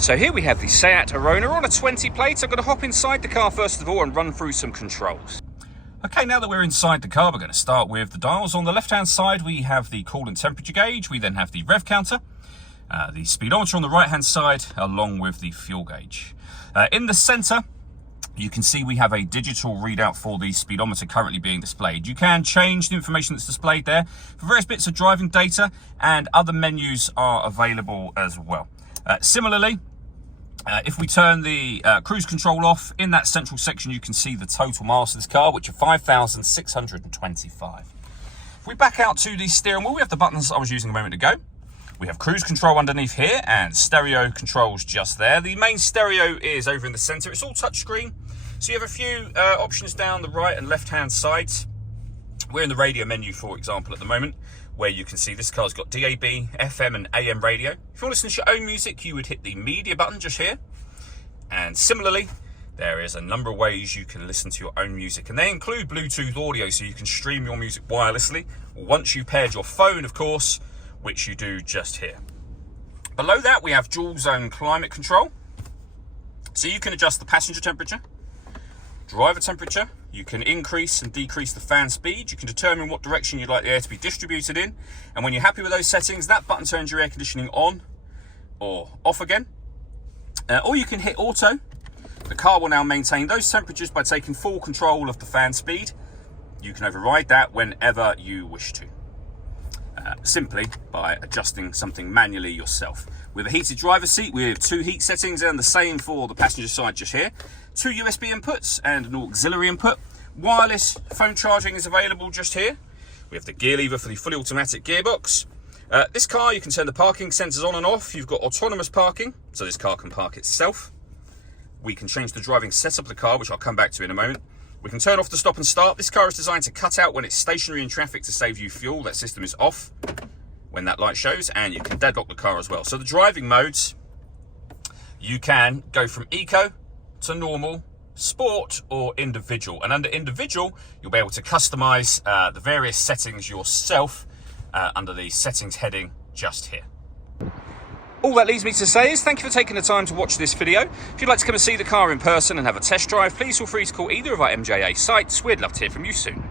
So here we have the Seat Arona on a 20 plate. I'm going to hop inside the car first of all and run through some controls. Okay, now that we're inside the car, we're going to start with the dials. On the left-hand side, we have the coolant temperature gauge. We then have the rev counter, the speedometer on the right-hand side, along with the fuel gauge. In the center, you can see we have a digital readout for the speedometer currently being displayed. You can change the information that's displayed there for various bits of driving data, and other menus are available as well. Similarly, if we turn the cruise control off, in that central section you can see the total miles of this car, which are 5,625. If we back out to the steering wheel, we have the buttons I was using a moment ago. We have cruise control underneath here and stereo controls just there. The main stereo is over in the center. It's all touchscreen, so you have a few options down the right and left hand sides. We're in the radio menu, for example, at the moment, where you can see this car's got DAB, FM and AM radio. If you want to listen to your own music, you would hit the media button just here. And similarly, there is a number of ways you can listen to your own music, and they include Bluetooth audio, so you can stream your music wirelessly once you've paired your phone, of course, which you do just here. Below that, we have dual zone climate control. So you can adjust the passenger temperature, driver temperature. You can increase and decrease the fan speed. You can determine what direction you'd like the air to be distributed in. And when you're happy with those settings, that button turns your air conditioning on or off again. Or you can hit auto. The car will now maintain those temperatures by taking full control of the fan speed. You can override that whenever you wish to, simply by adjusting something manually yourself. With a heated driver's seat, we have 2 heat settings, and the same for the passenger side just here. 2 USB inputs and an auxiliary input. Wireless phone charging is available just here. We have the gear lever for the fully automatic gearbox. This car, you can turn the parking sensors on and off. You've got autonomous parking, so this car can park itself. We can change the driving setup of the car, which I'll come back to in a moment. We can turn off the stop and start. This car is designed to cut out when it's stationary in traffic to save you fuel. That system is off when that light shows, and you can deadlock the car as well. So the driving modes, you can go from eco to normal, sport or individual. And under individual, you'll be able to customize the various settings yourself under the settings heading just here. All that leaves me to say is thank you for taking the time to watch this video. If you'd like to come and see the car in person and have a test drive, please feel free to call either of our MJA sites. We'd love to hear from you soon.